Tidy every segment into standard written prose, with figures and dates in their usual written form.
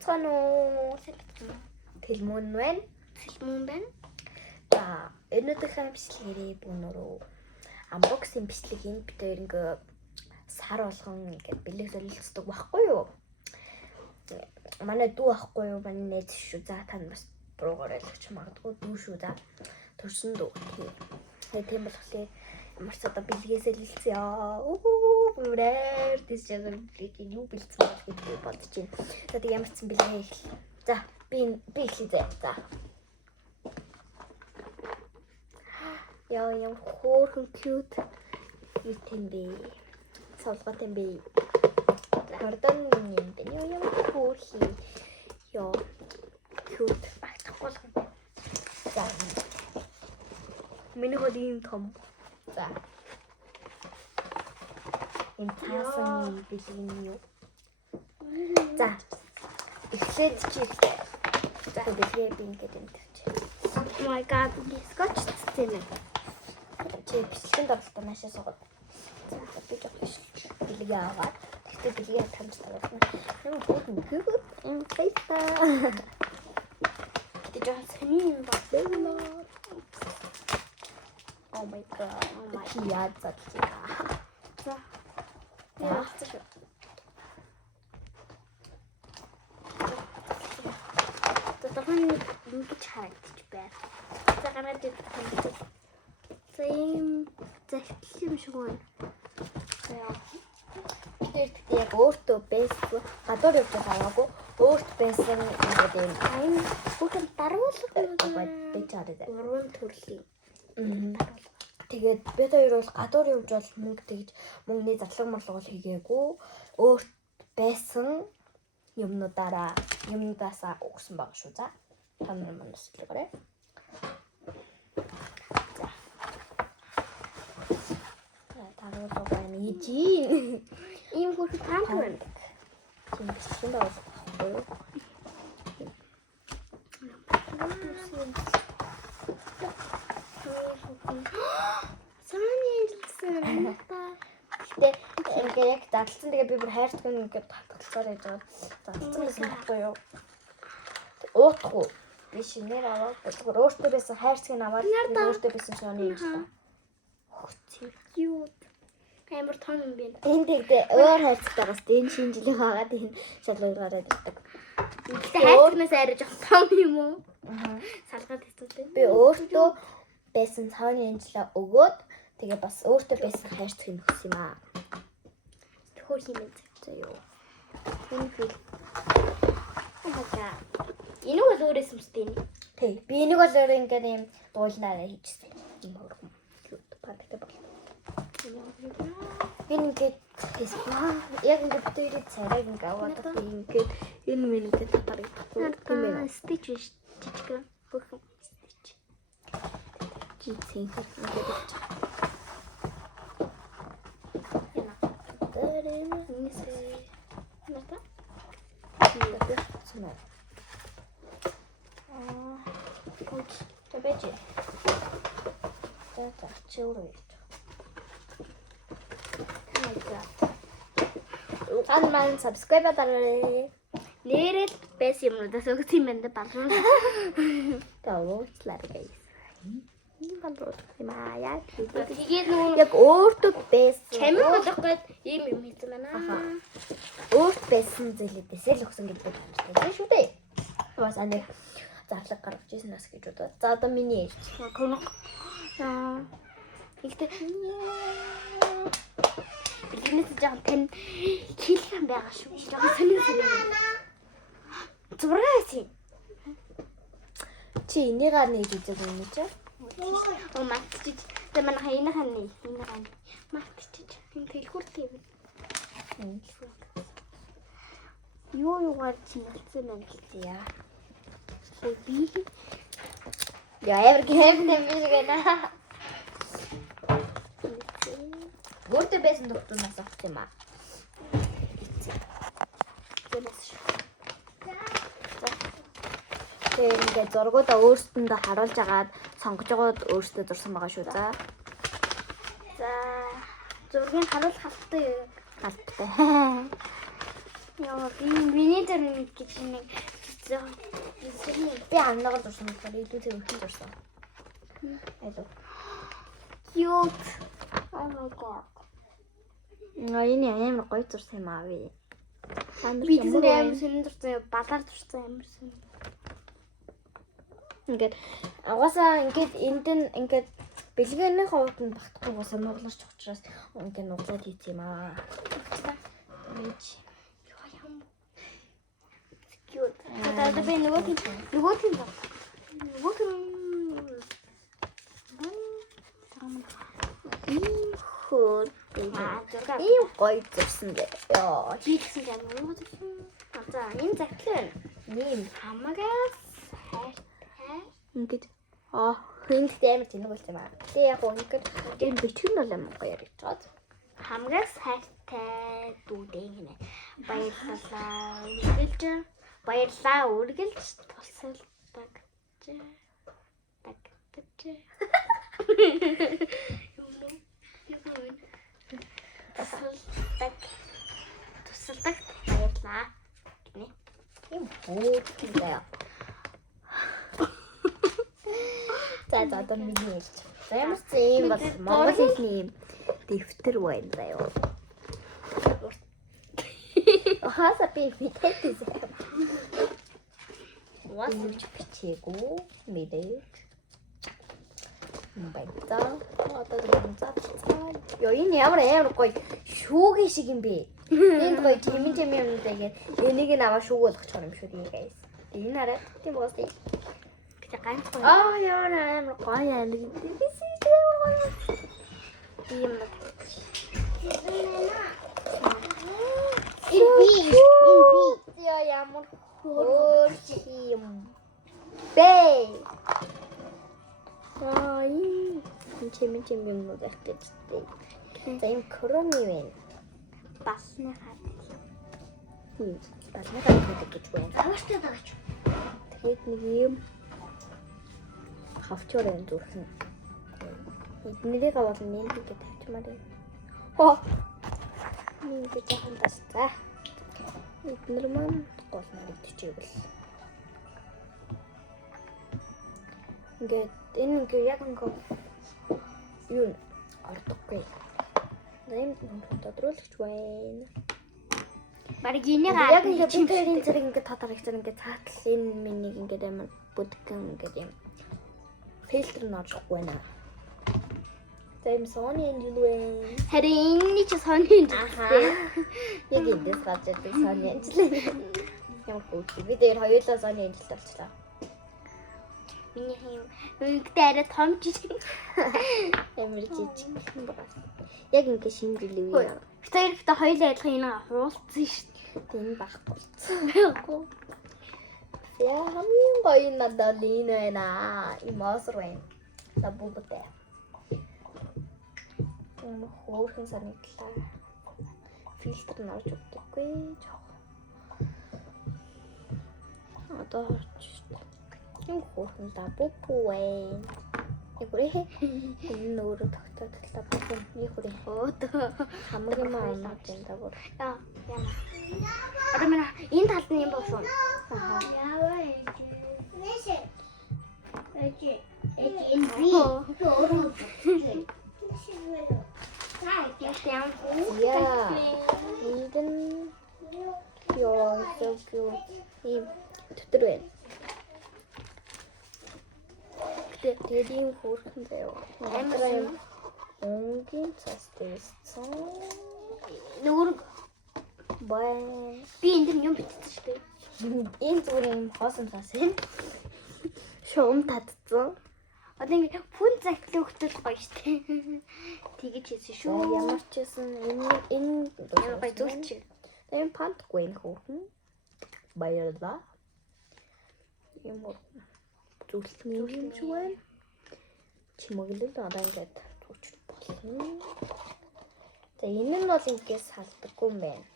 Сайцгаана уу? Тэлмүүн байна. Тэлмүүн байна. За, өнөөдрийнхээ бичлэгээрээ бүгнөрөө unboxing бичлэгийг бид хоёр ингээ сар болгон ингээ бэлэг солилцдог байхгүй юу? Манай дүү байхгүй юу? Манай нээз шүү. За тань бас буруугаар ойлгож магадгүй дүү шүү. За төрсөн дүү. Тийм болохоор ямар ч одоо бэлгээ солилцъё. Бүрээр тийш яг бэлэг юу бэлдсэн бол гэж бодож байна. За тэг ямар ч юм бэлгээ их. За би эхлэе. За. Яа юм хөөрхөн cute юу тийм бэ? Суулгатай юм бэ? Хардан юм бэ? Яа хөөрхий. Яа cute багтахгүй л. За. Миний хөл ийм том. За. Энэ таасан бэлгийн юу? За. Эхлээд чи ихтэй. За бэлгээ би ингээд юм тавьчих. Oh my god, скотч цэцэн. Чи бичлэгэнд оролтоо наашаа суугаад. За би жоох бэлгээ аваад. Тэгтээ бэлгээ тамж тавьсан. Юм хөөрхөн cute. Им фейста. Тэ жоох сони юм байна. Oh my god. Яа за. За. Яа. Тэтгэн ингэж харагдчих байна. За гараад ирэх. За ийм захидал юм шиг байна. Тэр яг өөртөө байсан гадуур явж байгаагүй өөрт байсан ингээд юм. Айн бүхэн даруулга Би чараад. уран төрлийн. Тэгээд бид хоёр бол гадуур явж бол мөнгө тэгж мөнгөний задлаг морлогол хийгээгүй өөрт байсан юмнуудаасаа өгсөн баг шүү. За. Та нар манаас хэлгээрэй. За. Даруулга байна ижи. Ийм хүүхэд таамаг байна. Тийм бичлэгэнд байхгүй юу? Санаа Гэтэ ингээ яг задлсан тэгээ би бүр хайрцаг ингээ татгалцаар яж байгаа. Задлсан гэсэн байхгүй юу? Уутахгүй. Би шинээр аваад зүгээр өөртөө байсан хайрцгийг аваад өөртөө байсан шооны юм шиг. Cute. Амар том юм байна. Энд тэгтээ өөр хайрцагтайгаас энэ шинэ жилийн хагаад энэ шалгуур гараад ирдэг. Гэхдээ хайрцагнаас арай жоох том юм уу? Салгаад хэвчээ. Би өөртөө байсан цааны анжлаа өгөөд тэгээ бас өөртөө байсан хайрцгийг өгсөн юм аа. Хөр хийнэ зэ юу. Энэ фил. Энэ бол өөрөөс юмстэй юм. Тий. Би энийг бол өөр ингээд юм дуулнаараа хийчихсэн. Ийм хөргөн. Cute парктай бол. Энэ ингээд яг ингээд битүүрийн царайг ингээд аваад ингээд энэ минь ингээд татарыг тийм ээ. Стич жижиг хөрхөн стич. Жицэн ингээд өгч. Тэбэж. За чөөрөө. Ан subscribe дараарай. Нэрэл байсан юмудаас өгсөн юм байна балруу. Тавуучлаа guys. Балруу юм аа. Тэгээд нөгөө Яг өөртөө байсан. чамиг болох гээд ийм юм хийсэн байна. Өөрт байсан зэлээдээсээ л өгсөн гэж бодсон шүү дээ. Бас анх задлаг гаргаж ирсэн нас гэж бодоод. За одоо миний ээлж. Гоног. Ихтэй бэлгэнээс жоохон тань хилхэн байгаа шүү. Жоохон сонирхолтой. Зургаас юм. Чи энийгээр нээж үзэг юм чи? Оо мартчих. Тэ манай хаяныхаа нэг энийгээ мартчих. Энэ дэлгүүртэй юм. Юугаар чинэлсэн юм гэлээ яа. Би Яавар гэм биш гэнэ. Өөртөө байсан доктороноос авах юм аа. Тэгээд ингээд зургуудаа өөрсдөндөө харуулж агаад сонгож байгаад өөртөө зурсан байгаа шүү. За. За зургийг харуулах халтай. Галбтай. Яа, миний дээр нэг гэж нэг Би аннаагаар дурсан болохоор илүү тэрхэн дурсан. Айдуу. cute. Oh my god. Энэ амар гоё зурсан юм аа би. Би тэр амар сонир дурсан, балаар дурсан амар сонир. Ингээд угаасаа ингээд энд нь ингээд бэлгэнийхээ хувьд нь багтахгүй угаасаа нуглаж учраас ингээд нуглаад хийц юм аа. Мэж. Яа юм. Cute. Тэгээд би нөгөө тийм баг. Нөгөө тийм хөө ийм гоё зурсан дээ. Яа, би гэсэн юм уу? За, энэ загтлаа. ийм Хамаагаас ингээд хүнд амар тэнэг болсон юм аа. Тэгээ яг ингээд энэ бичгэн бол амар гоё яригдаад. хамгаас хайртай дүүдээ гинэ. Баярлалаа үргэлж тусалдаг. Тусалдаг баярлаа гинэ. Ийм хөө тийм. За одоо миний хэлж. Ямар ч юм бол монгол хэлний юм дэвтэр байна заяа. Хаса би мэдээгүй. What бичээгүй мэдээ. Баярлалаа. Одоо заа. Ёо энэ ямар гоё шүүгийн шиг юм бэ. Энд гоё жимэн юмдаа энийг нь аваа шүүг болгочихор юм шүү дээ guys. Энэ хараа тийм боос тийм. Ганцхан. Яа амар гоё юм. Ийм би ямар хөөж юм бэ? Энэ чимэн юм уу гэдэг чинь. За юм кроми вэ? басны хат. Басны хат гэж байна. Хавчтай дагч. Тэгээд нэг юм хавчаар энэ зүрхэн. Эднэрийг аваад нэмэх гэж тавьчмаар юм. Хоо. Миний гэж яхан тастай. Эднэр маань гол нэгдэчихвэл. Ингээд энэ ингээ яг ингээ юу ордоггүй. Нэм тодруулагч байна. Бараг энийг яг ингээ битэрийн зэрэг ингээ татарагчаар ингээ цаатал энэ миний ингээ амар бүдгэн ингээ юм. Фильтр нь орчихгүй байна. За юм Sony энэ юу вэ? харин энэ чи сони энэ. Яг эндээс гарч ирдэг Sony энэ. Ямар хөөе. Би дээр хоёулаа Sony энэ болчихлоо. Миний юм. Үгтэй арай том жижиг. Амар жижиг байна. Яг ингээ шинжилээ үү. Бид хоёрт хоёулаа адилхан энэ хуулцсан шүү дээ. Энэ баг болцсон. Яа хамгийн гоё надад энэ байна. Имосор байна. Сабугтай. Энэ хөөрхөн санагдлаа. Фильтр нь орж өгдөггүй жоох. Одоо орж байна. Юм хөөрхөн лабупу байна. Игүрээ энэ өөрөө тогтоод лабупу ийхүрээ хөөдөө хамгийн маанууд энэ дагуур. Яа. Одоо манай энэ талд нь юм бошоо. Яаваа. Нэшэ. Эки энэ би. Yeah. Even you're so cute. Ийм дотор байна. Тэгээд ийм хөөрхөн заяа. Амар юм. Өнгийн цастайсан. Нүрэг Бай. би энэ дэр юм битсэн шүү дээ. Энэ зүгээр юм хоосон цаас юм. Шуум татцсан. Одоо ингэ хүн загтлын хөлтөл гоё шүү дээ. Тэгэж хийсэн шүү. Ямар ч байсан энэ Ямар гоё зүйлч. Энэ пантгүй энэ хөөрхөн. Баярлалаа. Юм зүйлс юм ч байна. Чимэглэл одоо ингээд зүуч болно. За энэ нь бол ингээс салдаггүй юм байна.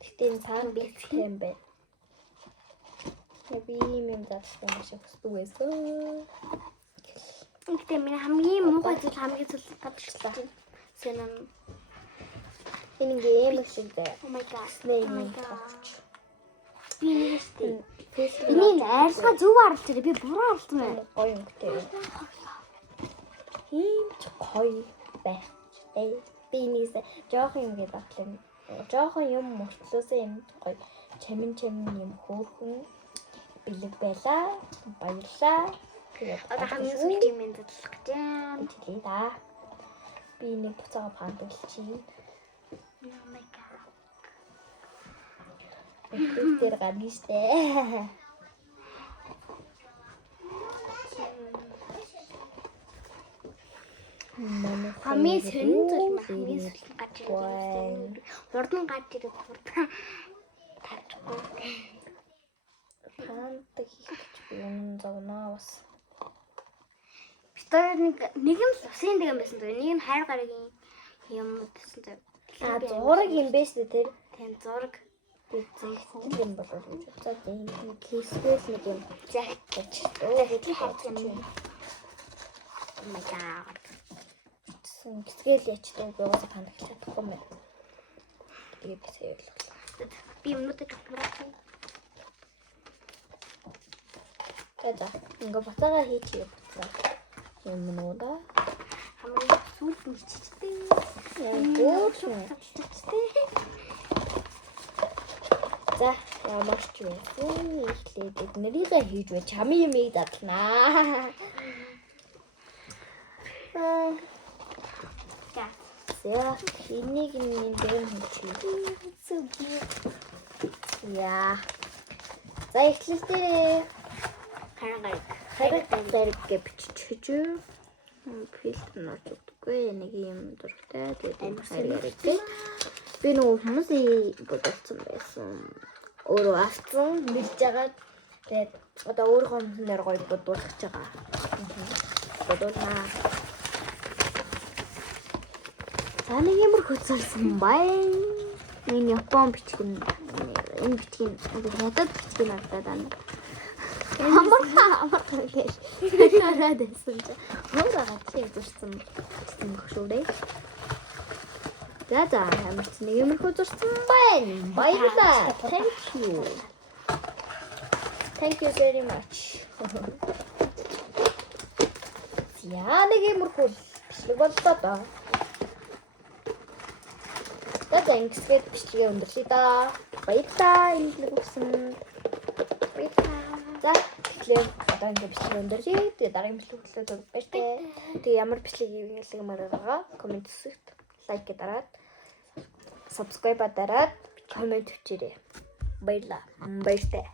Гэхдээ энэ цаана бэлтгэх юм байна. Би юм заасан маш их хүсдэг байсан. Ингээд миний хамгийн муухай зүйл хамгийн зүйл гадагшлаа. Сэнэн Энэ ингээм шиг дээ. Oh my god. Нэ. Би нэг штэ. Facebook Энийг айлгаа зөв оруулж ирээ. Би буруу оруулсан байна. гоё юм гэдэг. Ийм ч гоё бай. Би энийс жоохон юм гээд батлаа юм. Жоохон юм мөртлөөсөө юм гоё чамин юм хөөрхөн бэлэг байлаа. Баярлаа. Одоо хамгийн сүүлийн юм дэрлэх гэж байна. Тэглээ да. Би нэг буцаага панталчихъя. Oh my god. Тэр гарна штэ. Хамгийн сонин зүйл хамгийн сүүлийн гарч ирсэн. Хурдан гарч ирэх хурдан тавьчихгүй. Пант хийх гэж би юм зовноо бас. Битээр нэг юм усын дэгэм байсан дээр нэг нь хайр гарагийн юм гэсэн дээр. Зураг юм бэ штэ тэр. Тийм зураг. Би зэхтэл юм болов уу? За тийм кейсгэл нэг юм Зах гэж. Оо гэж хатсан юм. Oh my god. Гисгэл ячдаг би уусаа танд чадахгүй юм байна. Тэгээ би саярлаа. Би өмнөд камераа. За ингээ буцаага хийчихье буцаа. Юм нууда. Хамгийн сүүлд нь чичтэй. За ямар ч юм ихлээд эднэрийгээ хийж байж чамын юмыг дадлнаа. За энийг минь дэм хийчихье. Яа. За эхлэлдээ хараг гэж биччихэж. Фильтр норч өгдөггүй. Нэг юм дуртай. Тэгээд хараг гэж. Би нөгөө хүмүүсийн бодолцсон байсан. Өөрөө авсан мэдж байгаа. Тэгээд одоо өөрөө хүмүүсээр гоё бодуулах гэж байгаа. Бодуулнаа. За нэг юмр хөцөлсөн бай. Энэ Япон бичгэн. Энэ бичгийн хятад бичгийн надад байна. Амар гэж. Хараад байсан чи. Хоороо гацлыг зурсан. Тийм хөшөөрэй. За ямар ч нэг юмр хөцөлсөн байна. Баярлалаа. Thank you very much. Яа нэг юмр бичлэг боллоо доо. Тэнгисгээд бичлэгээ өндөрлөе да. Баярлалаа энэ өгсөн. Баярлалаа. За тэгэхээр одоо ингэ бичлэгээ өндөрлөе. Тэгээ дараагийн бичлэглэлүүд баяртай. Тэгээ ямар бичлэг хийлгэмээр байгаа комент хэсэгт лайк дараад subscribe дараад комент бичээрэй. Баярлалаа. Баяртай.